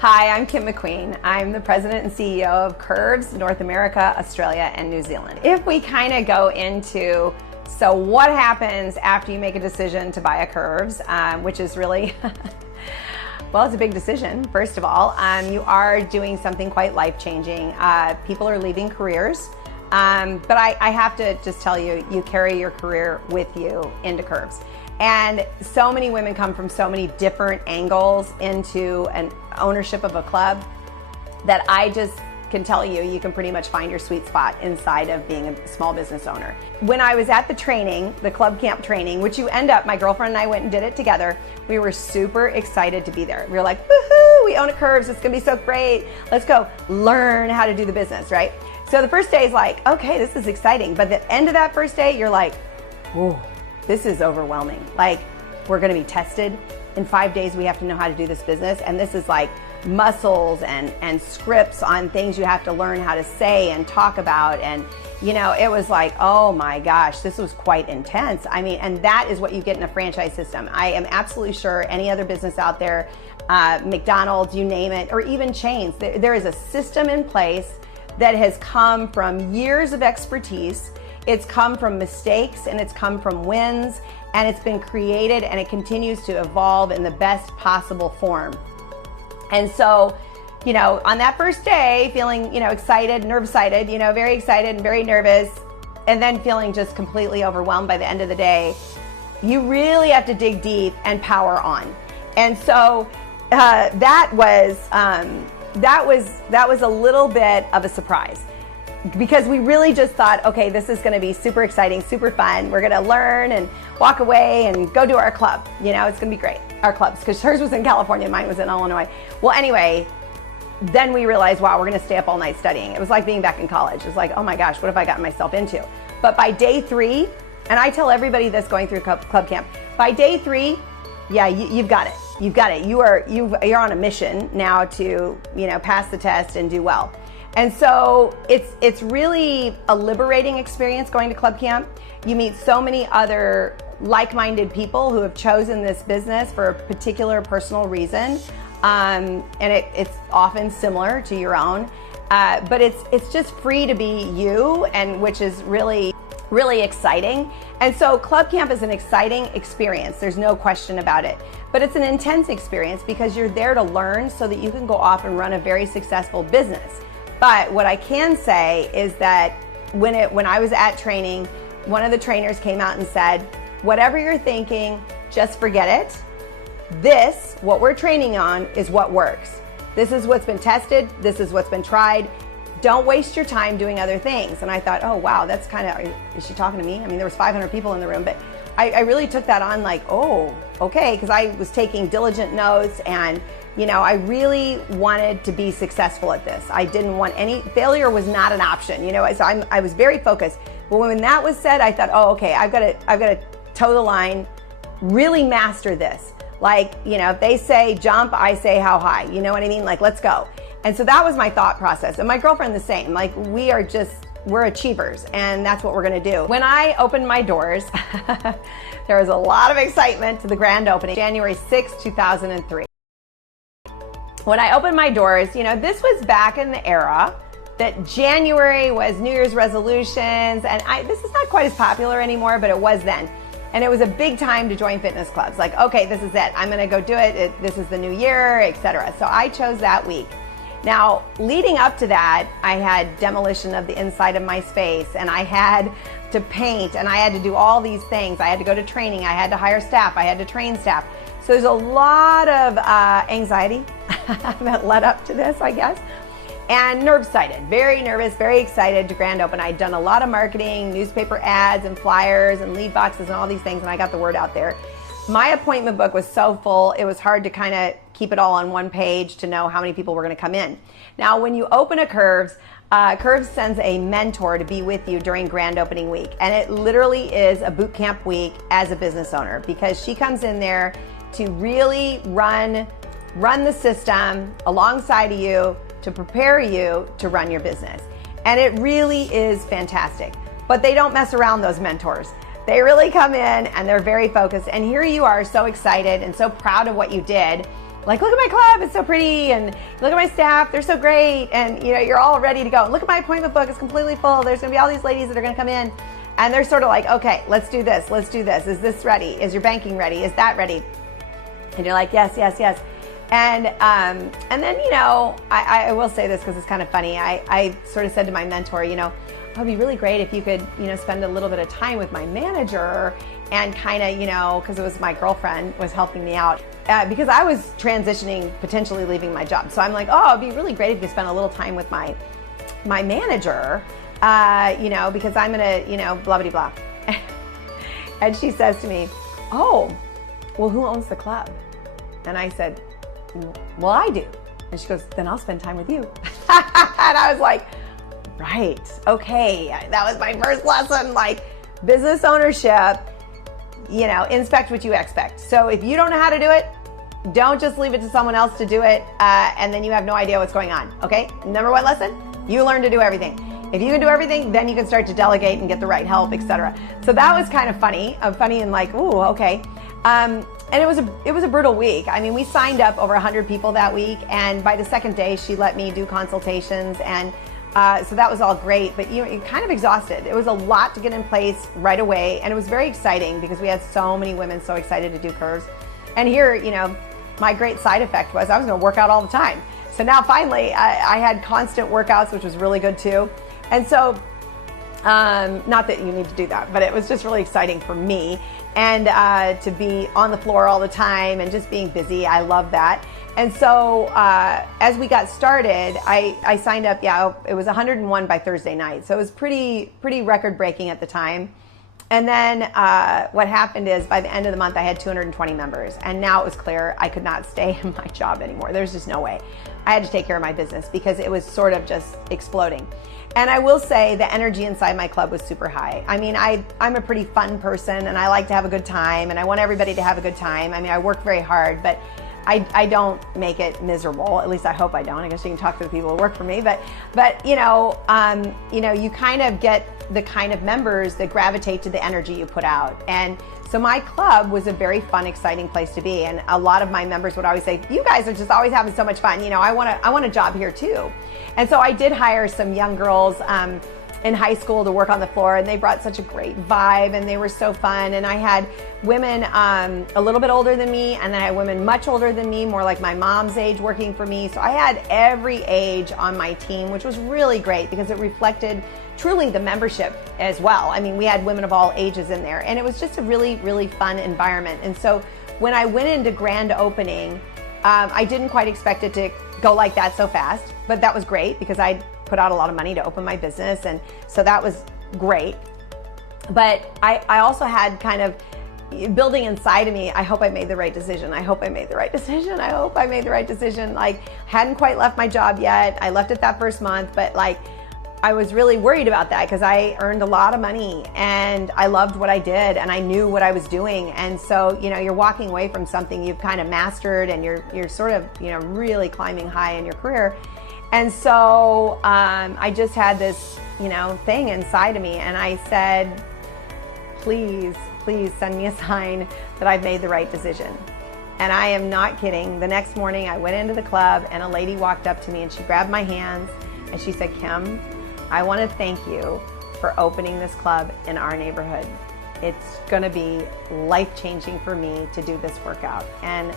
Hi, I'm Kim McQueen. I'm the president and CEO of Curves, North America, Australia, and New Zealand. If we kind of go into, so what happens after you make a decision to buy a Curves, which is really, well, it's a big decision, first of all. You are doing something quite life-changing. People are leaving careers, but I have to just tell you, you carry your career with you into Curves. And so many women come from so many different angles into an ownership of a club that I just can tell you, you can pretty much find your sweet spot inside of being a small business owner. When I was at the training, the club camp training, which you end up, my girlfriend and I went and did it together, we were super excited to be there. We were like, woohoo, we own a Curves, it's gonna be so great. Let's go learn how to do the business, right? So the first day is like, okay, this is exciting. But the end of that first day, you're like, whoa. This is overwhelming. Like, we're gonna be tested. In 5 days, we have to know how to do this business. And this is like muscles and scripts on things you have to learn how to say and talk about. And, you know, it was like, oh my gosh, this was quite intense. I mean, and that is what you get in a franchise system. I am absolutely sure any other business out there, McDonald's, you name it, or even chains, there is a system in place that has come from years of expertise. It's come from mistakes and it's come from wins, and it's been created and it continues to evolve in the best possible form. And so, you know, on that first day, feeling, you know, excited, nerve-sighted, you know, very excited and very nervous, and then feeling just completely overwhelmed by the end of the day, you really have to dig deep and power on. And so that was a little bit of a surprise, because we really just thought, okay, this is going to be super exciting, super fun. We're going to learn and walk away and go to our club. You know, it's going to be great. Our clubs, because hers was in California, mine was in Illinois. Well, anyway, then we realized, wow, we're going to stay up all night studying. It was like being back in college. It was like, oh my gosh, what have I gotten myself into? But by day 3, and I tell everybody this going through club camp, by day 3, yeah, you've got it. You've got it. You're on a mission now to, you know, pass the test and do well. And so it's really a liberating experience going to club camp. You meet so many other like-minded people who have chosen this business for a particular personal reason, and it's often similar to your own, but it's just free to be you, and which is really, really exciting. And so club camp is an exciting experience. There's no question about it. But it's an intense experience because you're there to learn so that you can go off and run a very successful business. But what I can say is that when I was at training, one of the trainers came out and said, whatever you're thinking, just forget it. This, what we're training on, is what works. This is what's been tested. This is what's been tried. Don't waste your time doing other things. And I thought, oh, wow, that's kind of, is she talking to me? I mean, there was 500 people in the room, but I really took that on like, oh, okay, because I was taking diligent notes, and you know, I really wanted to be successful at this. I didn't want any, failure was not an option, you know, so I was very focused. But when that was said, I thought, oh, okay, I've got to toe the line, really master this. Like, you know, if they say jump, I say how high, you know what I mean? Like, let's go. And so that was my thought process. And my girlfriend the same, like we're achievers, and that's what we're gonna do. When I opened my doors, there was a lot of excitement to the grand opening, January 6, 2003. When I opened my doors, you know, this was back in the era that January was New Year's resolutions, and this is not quite as popular anymore, but it was then. And it was a big time to join fitness clubs. Like, okay, this is it. I'm gonna go do it. This is the new year, etc. So I chose that week. Now, leading up to that, I had demolition of the inside of my space, and I had to paint, and I had to do all these things. I had to go to training. I had to hire staff. I had to train staff. So there's a lot of anxiety that led up to this, I guess. And nerve-sighted, very nervous, very excited to grand open. I'd done a lot of marketing, newspaper ads and flyers and lead boxes and all these things, and I got the word out there. My appointment book was so full, it was hard to kind of keep it all on one page to know how many people were going to come in. Now, when you open a Curves, Curves sends a mentor to be with you during grand opening week. And it literally is a boot camp week as a business owner, because she comes in there to really run the system alongside of you to prepare you to run your business. And it really is fantastic. But they don't mess around, those mentors. They really come in and they're very focused. And here you are, so excited and so proud of what you did. Like, look at my club, it's so pretty, and look at my staff, they're so great, and you're all ready to go. Look at my appointment book, it's completely full. There's gonna be all these ladies that are gonna come in, and they're sort of like, okay, let's do this. Is this ready? Is your banking ready? Is that ready? And you're like, yes. And then, I will say this because it's kind of funny. I sort of said to my mentor, it would be really great if you could, spend a little bit of time with my manager and kind of, because it was my girlfriend was helping me out because I was transitioning, potentially leaving my job. So I'm like, oh, it'd be really great if you could spend a little time with my manager, because I'm going to, blah, blah, blah. And she says to me, oh, well, who owns the club? And I said, well, I do. And she goes, then I'll spend time with you. And I was like, right, okay. That was my first lesson, like business ownership, inspect what you expect. So if you don't know how to do it, don't just leave it to someone else to do it, and then you have no idea what's going on, okay? Number one lesson, you learn to do everything. If you can do everything, then you can start to delegate and get the right help, etc. So that was kind of funny and like, ooh, okay. And it was a brutal week. I mean, we signed up over 100 people that week, and by the second day, she let me do consultations, and so that was all great. But you're kind of exhausted. It was a lot to get in place right away, and it was very exciting because we had so many women so excited to do curves. And here, my great side effect was I was going to work out all the time. So now finally, I had constant workouts, which was really good too. And so, not that you need to do that, but it was just really exciting for me. And to be on the floor all the time and just being busy, I love that. And so as we got started, I signed up, it was 101 by Thursday night. So it was pretty record breaking at the time. And then what happened is by the end of the month, I had 220 members. And now it was clear I could not stay in my job anymore. There's just no way. I had to take care of my business because it was sort of just exploding. And I will say the energy inside my club was super high. I mean, I'm a pretty fun person, and I like to have a good time, and I want everybody to have a good time. I mean, I work very hard, but I don't make it miserable. At least I hope I don't. I guess you can talk to the people who work for me, but you kind of get the kind of members that gravitate to the energy you put out. And so my club was a very fun, exciting place to be. And a lot of my members would always say, you guys are just always having so much fun. I want a job here too. And so I did hire some young girls in high school to work on the floor, and they brought such a great vibe, and they were so fun. And I had women a little bit older than me, and then I had women much older than me, more like my mom's age, working for me. So I had every age on my team, which was really great because it reflected truly the membership as well. I mean, we had women of all ages in there, and it was just a really, really fun environment. And so when I went into grand opening, I didn't quite expect it to go like that so fast, but that was great because I put out a lot of money to open my business, and so that was great. But I also had kind of building inside of me, I hope I made the right decision. I hope I made the right decision. I hope I made the right decision. Like, hadn't quite left my job yet. I left it that first month, but like, I was really worried about that because I earned a lot of money and I loved what I did and I knew what I was doing. And so, you're walking away from something you've kind of mastered and you're sort of, really climbing high in your career. And so I just had this, thing inside of me, and I said, please send me a sign that I've made the right decision. And I am not kidding. The next morning I went into the club and a lady walked up to me and she grabbed my hands and she said, Kim, I want to thank you for opening this club in our neighborhood. It's going to be life-changing for me to do this workout. And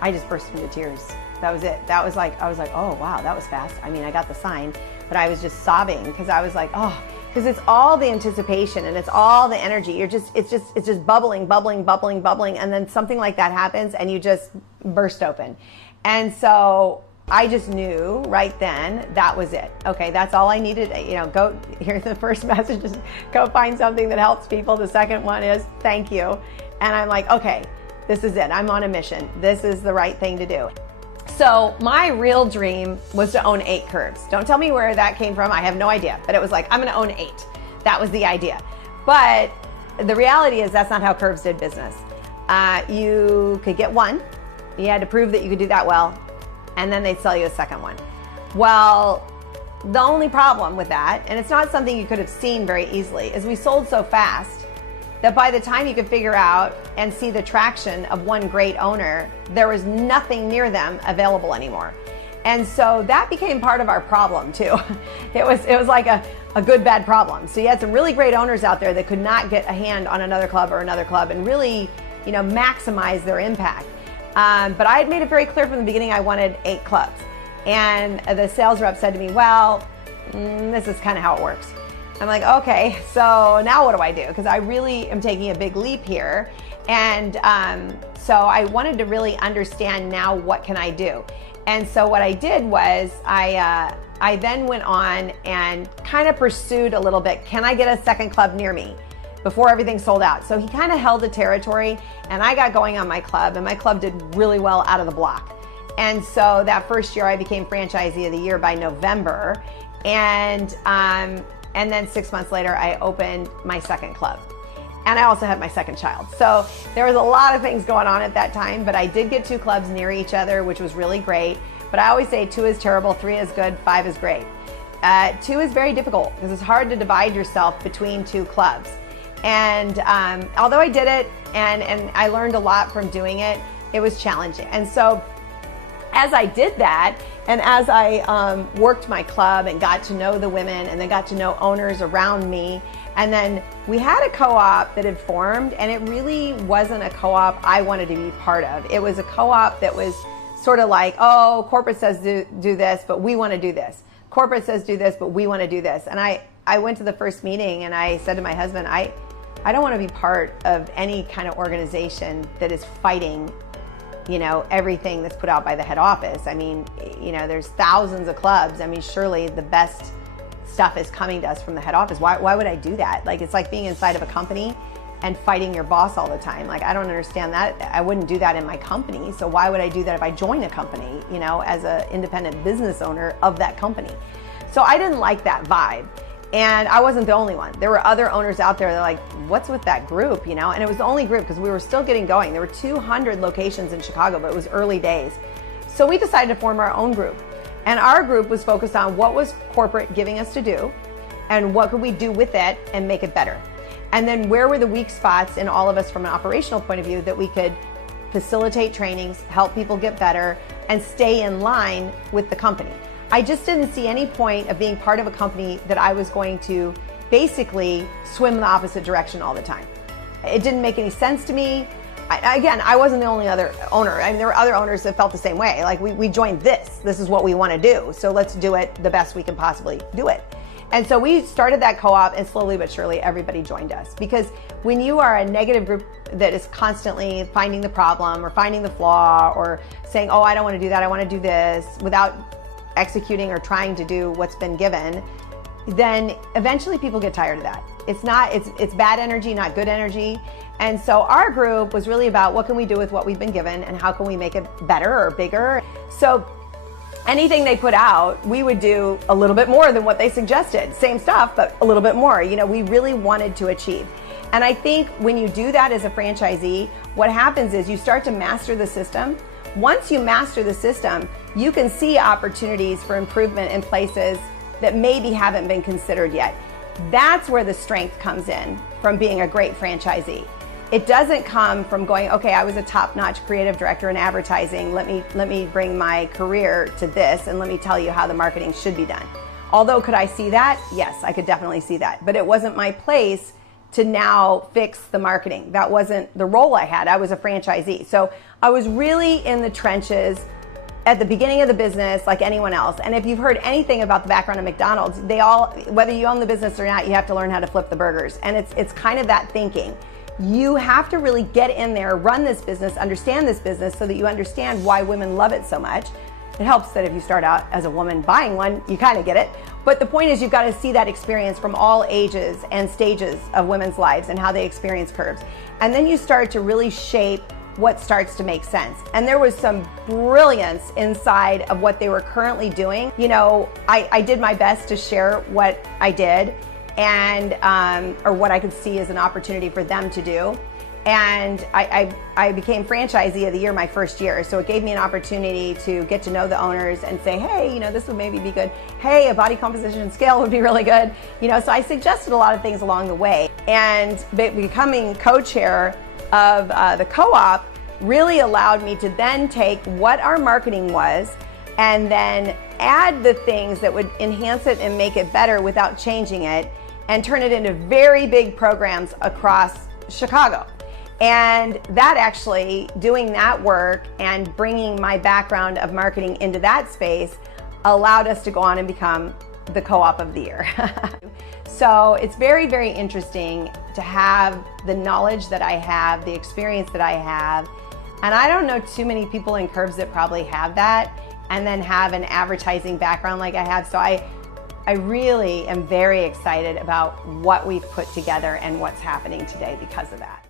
I just burst into tears. That was it. I was like, oh, wow, that was fast. I mean, I got the sign, but I was just sobbing because I was like, oh, because it's all the anticipation and it's all the energy. It's just bubbling. And then something like that happens and you just burst open. And so I just knew right then that was it. Okay, that's all I needed. Go, here's the first message is go find something that helps people. The second one is thank you. And I'm like, okay, this is it. I'm on a mission. This is the right thing to do. So my real dream was to own 8 curves. Don't tell me where that came from. I have no idea. But it was like, I'm going to own 8. That was the idea. But the reality is that's not how curves did business. You could get 1. You had to prove that you could do that well. And then they'd sell you a second one. Well, the only problem with that, and it's not something you could have seen very easily, is we sold so fast that by the time you could figure out and see the traction of one great owner, there was nothing near them available anymore. And so that became part of our problem too. It was like a good, bad problem. So you had some really great owners out there that could not get a hand on another club and really, maximize their impact. But I had made it very clear from the beginning I wanted 8 clubs. And the sales rep said to me, well, this is kind of how it works. I'm like, okay, so now what do I do? Because I really am taking a big leap here. And so I wanted to really understand now what can I do. And so what I did was I then went on and kind of pursued a little bit, can I get a second club near me before everything sold out? So he kind of held the territory and I got going on my club, and my club did really well out of the block. And so that first year I became Franchisee of the Year by November. And then 6 months later, I opened my second club. And I also had my second child. So there was a lot of things going on at that time, but I did get 2 clubs near each other, which was really great. But I always say 2 is terrible, 3 is good, 5 is great. 2 is very difficult because it's hard to divide yourself between 2 clubs. And although I did it and I learned a lot from doing it, it was challenging. And so as I did that, and as I worked my club and got to know the women and then got to know owners around me, and then we had a co-op that had formed, and it really wasn't a co-op I wanted to be part of. It was a co-op that was sort of like, oh, corporate says do this, but we want to do this. Corporate says do this, but we want to do this. And I went to the first meeting and I said to my husband, I don't want to be part of any kind of organization that is fighting everything that's put out by the head office. I mean, there's thousands of clubs. I mean, surely the best stuff is coming to us from the head office. Why would I do that? Like, it's like being inside of a company and fighting your boss all the time. Like, I don't understand that. I wouldn't do that in my company. So why would I do that if I join a company, as an independent business owner of that company? So I didn't like that vibe. And I wasn't the only one. There were other owners out there that were like, what's with that group, And it was the only group because we were still getting going. There were 200 locations in Chicago, but it was early days. So we decided to form our own group. And our group was focused on what was corporate giving us to do and what could we do with it and make it better. And then where were the weak spots in all of us from an operational point of view that we could facilitate trainings, help people get better, and stay in line with the company. I just didn't see any point of being part of a company that I was going to basically swim in the opposite direction all the time. It didn't make any sense to me. I wasn't the only other owner. I mean, there were other owners that felt the same way. Like, we joined this. This is what we want to do. So let's do it the best we can possibly do it. And so we started that co-op, and slowly but surely everybody joined us. Because when you are a negative group that is constantly finding the problem or finding the flaw or saying, oh, I don't want to do that, I want to do this, without executing or trying to do what's been given, then eventually people get tired of that. It's bad energy, not good energy. And so our group was really about what can we do with what we've been given and how can we make it better or bigger. So anything they put out, we would do a little bit more than what they suggested. Same stuff, but a little bit more. We really wanted to achieve. And I think when you do that as a franchisee, what happens is you start to master the system. Once you master the system, you can see opportunities for improvement in places that maybe haven't been considered yet. That's where the strength comes in from being a great franchisee. It doesn't come from going, okay, I was a top-notch creative director in advertising. Let me bring my career to this and let me tell you how the marketing should be done. Although, could I see that? Yes, I could definitely see that. But it wasn't my place to now fix the marketing. That wasn't the role I had. I was a franchisee. So I was really in the trenches at the beginning of the business like anyone else. And if you've heard anything about the background of McDonald's, whether you own the business or not, you have to learn how to flip the burgers. And it's kind of that thinking. You have to really get in there, run this business, understand this business so that you understand why women love it so much. It helps that if you start out as a woman buying one, you kind of get it. But the point is, you've got to see that experience from all ages and stages of women's lives and how they experience curves. And then you start to really shape what starts to make sense. And there was some brilliance inside of what they were currently doing. I did my best to share what I did and or what I could see as an opportunity for them to do. And I became Franchisee of the Year my first year. So it gave me an opportunity to get to know the owners and say, hey, you know, this would maybe be good. Hey, a body composition scale would be really good. You know, so I suggested a lot of things along the way. And becoming co-chair of the co-op really allowed me to then take what our marketing was and then add the things that would enhance it and make it better without changing it, and turn it into very big programs across Chicago. And that actually, doing that work and bringing my background of marketing into that space allowed us to go on and become the Co-op of the Year. So it's very, very interesting to have the knowledge that I have, the experience that I have. And I don't know too many people in Curves that probably have that and then have an advertising background like I have. So I really am very excited about what we've put together and what's happening today because of that.